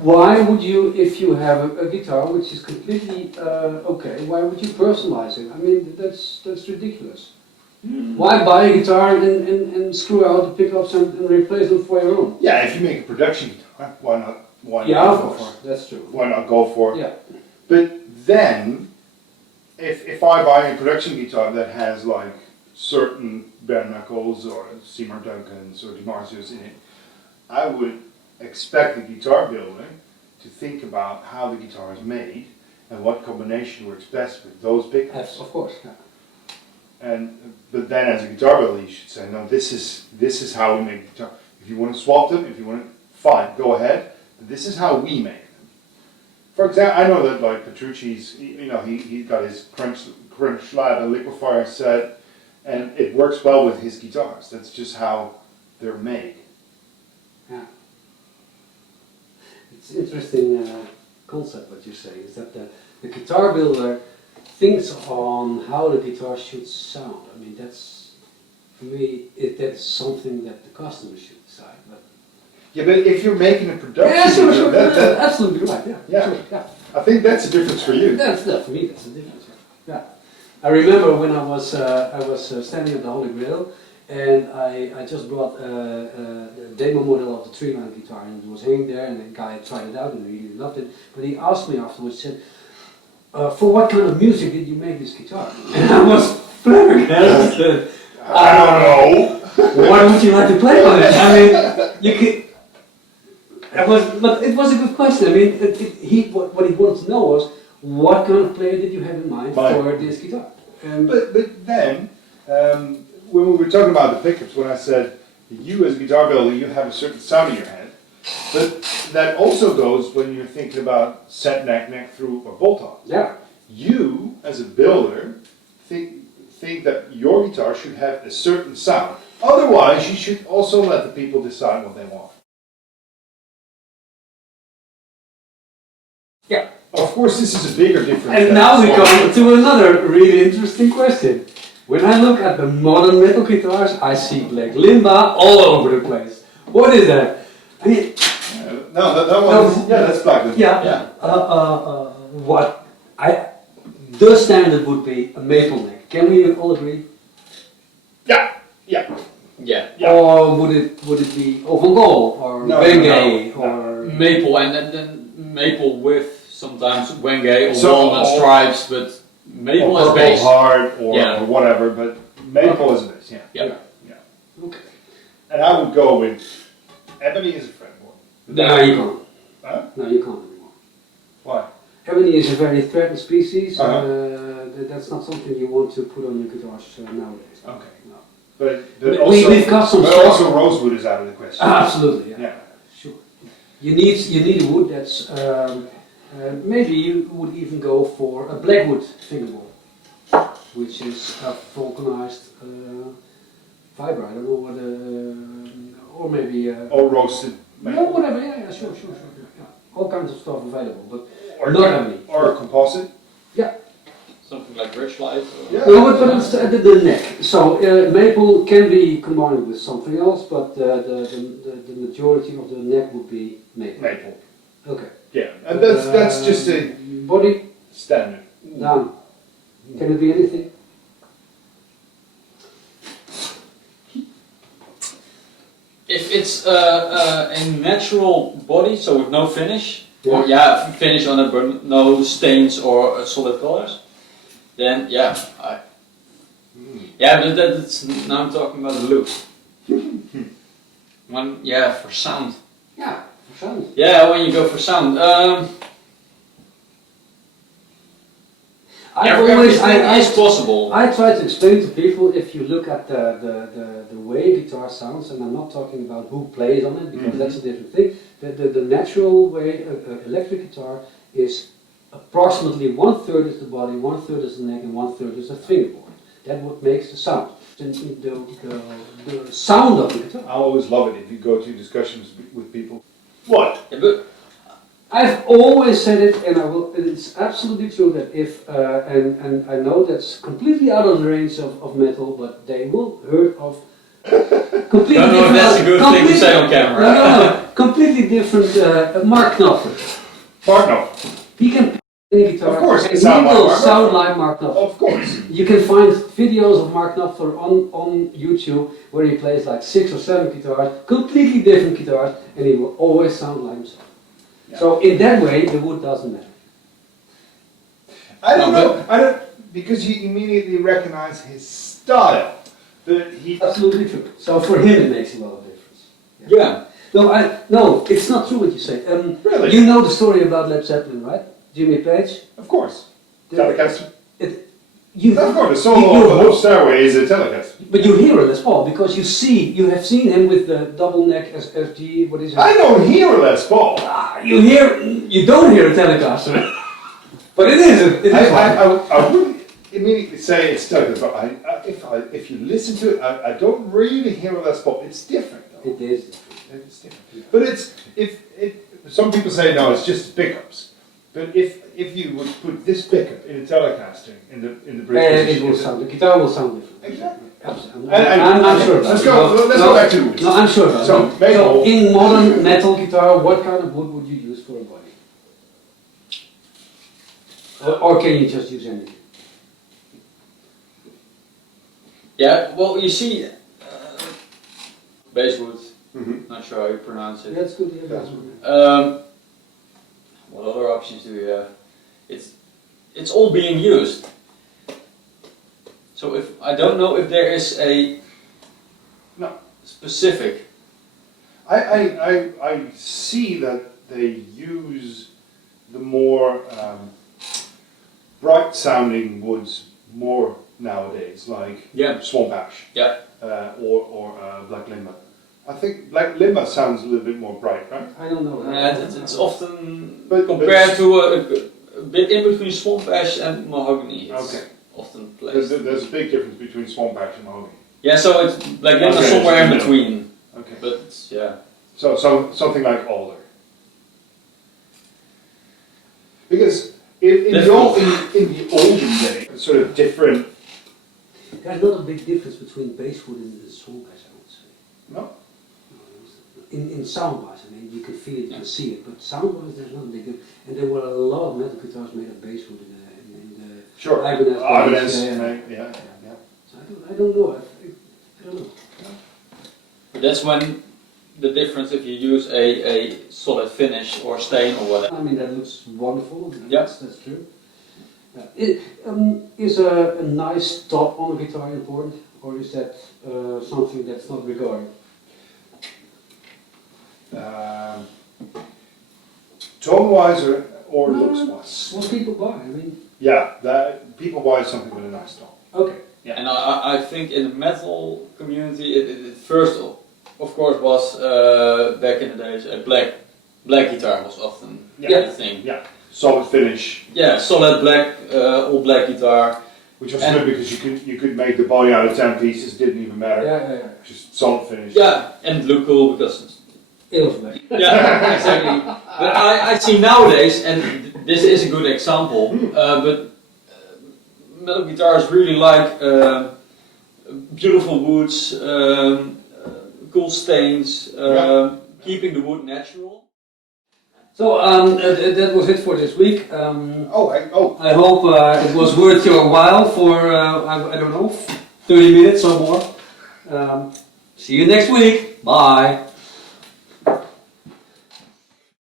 Why would you, if you have a guitar which is completely okay? Why would you personalize it? I mean, that's ridiculous. Why buy a guitar and screw out the pickups and replace them for your own? Yeah, if you make a production guitar, why not? Yeah, not of go course, for it? that's true. Why not go for it? Yeah. But then, if I buy a production guitar that has like certain bare knuckles or Seymour Duncans or DiMarzios in it, I would expect the guitar builder to think about how the guitar is made and what combination works best with those pickups. Yes, of course. Yeah. But then as a guitar builder, you should say, no, this is how we make guitar. If you want to swap them, if you want to, fine, go ahead. But this is how we make them. For example, I know that like Petrucci's, he got his crunch slab and liquefier set, and it works well with his guitars. That's just how they're made. Yeah. It's interesting concept what you say is that the guitar builder thinks on how the guitar should sound. I mean, that's for me. That's something that the customer should decide. But Yeah, but if you're making a production, yeah, sure, that- absolutely right. Yeah, Yeah. sure, yeah. I think that's a difference for you. That's for me. That's the difference. Yeah. I remember when I was standing at the Holy Grail, and I just brought a demo model of the three-man guitar, and it was hanging there, and the guy tried it out and really loved it. But he asked me afterwards, said, "For what kind of music did you make this guitar?" And I was flabbergasted. I don't know. What would you like to play on it? I mean, you could. But it was a good question. I mean, what he wanted to know was, what kind of player did you have in mind for this guitar? But then, when we were talking about the pickups, when I said you as a guitar builder, you have a certain sound in your head, but that also goes when you're thinking about set neck, neck through, or bolt on. Yeah. You as a builder think that your guitar should have a certain sound. Otherwise, you should also let the people decide what they want. Yeah. Of course, this is a bigger difference. And now we come to another really interesting question. When I look at the modern metal guitars, I see black limba all over the place. What is that? I mean, that one. That's black limba. The standard would be a maple neck. Can we all agree? Yeah. Or would it be Ovangol or Bengay or maple, and then maple with sometimes Wenge or So- walnut stripes, but maple or is purple base. heart or whatever, but maple is base. Yeah. Okay. And I would go with ebony is a fretboard. No, you can't. Huh? No, you can't anymore. Why? Ebony is a very threatened species. Uh-huh. That's not something you want to put on your guitars nowadays. Okay. No. But We've got some but stuff. also rosewood is out of the question. Absolutely, yeah. Sure. You need a wood that's maybe you would even go for a blackwood fingerboard, which is a vulcanized fiber. I don't know what, or maybe Or roasted. no, whatever. Yeah, sure. Yeah. All kinds of stuff available, but Or not ebony. Or a composite. Yeah. Something like Rich Light. Yeah. No, but it's the neck. So maple can be combined with something else, but the majority of the neck would be maple. Maple. Okay. Yeah, and that's just a Body standard. down. Can it be anything? If it's a natural body, so with no finish, or finish on it but no stains or solid colors, then but that's, now I'm talking about the look. For sound. Yeah, for sound. Yeah, when you go for sound. Everything is possible. I try to explain to people, if you look at the way guitar sounds, and I'm not talking about who plays on it, because that's a different thing. The natural way electric guitar is approximately 1/3 is the body, 1/3 is the neck, and 1/3 is the fingerboard. That's what makes the sound. The sound of the guitar. I always love it if you go to discussions with people. What? Yeah, but I've always said it, and it's absolutely true that if, and I know that's completely out of the range of metal, but they will heard of completely I don't know if that's a good thing to say on camera. No, completely different Mark Knopfler. Mark, no. He can play any guitar, Of course, and it he sound like will Mark sound Knopfler. like Mark Knopfler. Of course. You can find videos of Mark Knopfler on YouTube where he plays like 6 or 7 guitars, completely different guitars, and he will always sound like himself. Yeah. So in that way, the wood doesn't matter. I don't know. Because you immediately recognize his style. Absolutely true. So for him, it makes a lot of difference. yeah. No, it's not true what you say. Really? You know the story about Led Zeppelin, right? Jimmy Page. Of course. The- Telecaster. You, Of course, the solo you- of the Hope Stairway is a Telecaster. but you hear it as well because you have seen him with the double neck SFG. What is it? I don't hear Les Paul. You don't hear a Telecaster, but it is. I wouldn't immediately say it's Telecaster, but if you listen to it, I don't really hear a Les Paul. It's different though. It is. It's different. But some people say no, it's just pickups. But if you would put this pickup in a Telecaster in the bridge And position, it will sound. The guitar will sound different. Exactly. Absolutely. And- I'm sure. About let's it. go. Let's go back to the wood. No, I'm sure. About So, it. maple. In modern metal guitar, what kind of wood would you use for a body? Or can you just use anything? Yeah, well, you see, basswood, Mm-hmm. not sure how you pronounce Yeah, it. that's good. Yeah, That's that's What other options do you have? It's all being used. So if I don't know if there is a No. specific. I see that they use the more bright sounding woods more nowadays, like Yeah. swamp ash Yeah. or black limber. I think black limber sounds a little bit more bright, right? I don't know. It's often But- compared to a bit in between swamp ash and mahogany. It's Okay. often There's, placed. there's a big difference between swamp ash and mahogany. Yeah, so it's like limber Okay, somewhere in so- between. Okay. But it's, yeah. So something like alder. Because in the olden days, it's sort of different. There's not a big difference between basswood and swamp ash, I would say. No. In sound wise, I mean, you can feel it, you can see it, but sound wise, there's not a big difference. And there were a lot of metal guitars made of basswood in the Sure. Ibanez Ibanez, days, yeah. So I don't know. I don't know. But that's when the difference if you use a solid finish or stain or whatever. I mean, that looks wonderful. Yeah. That's true. Is a nice top on a guitar important, or is that something that's not regarded? Tone wise or No, looks wise? What people buy, I mean, Yeah, that people buy something with a nice tone. okay. And I think in the metal community, it first of course was back in the days a black guitar was often Yeah. the thing. Yeah, solid finish, Yeah, solid black, all black guitar. which was And- good because you could make the body out of 10 pieces, didn't even matter. Yeah. Just solid finish. Yeah, and it looked cool because It was black. yeah, exactly. But I see nowadays, and this is a good example, but metal guitars really like beautiful woods, cool stains, keeping the wood natural. So that was it for this week. Oh, I hope it was worth your while for, I don't know, 30 minutes or more. See you next week. Bye.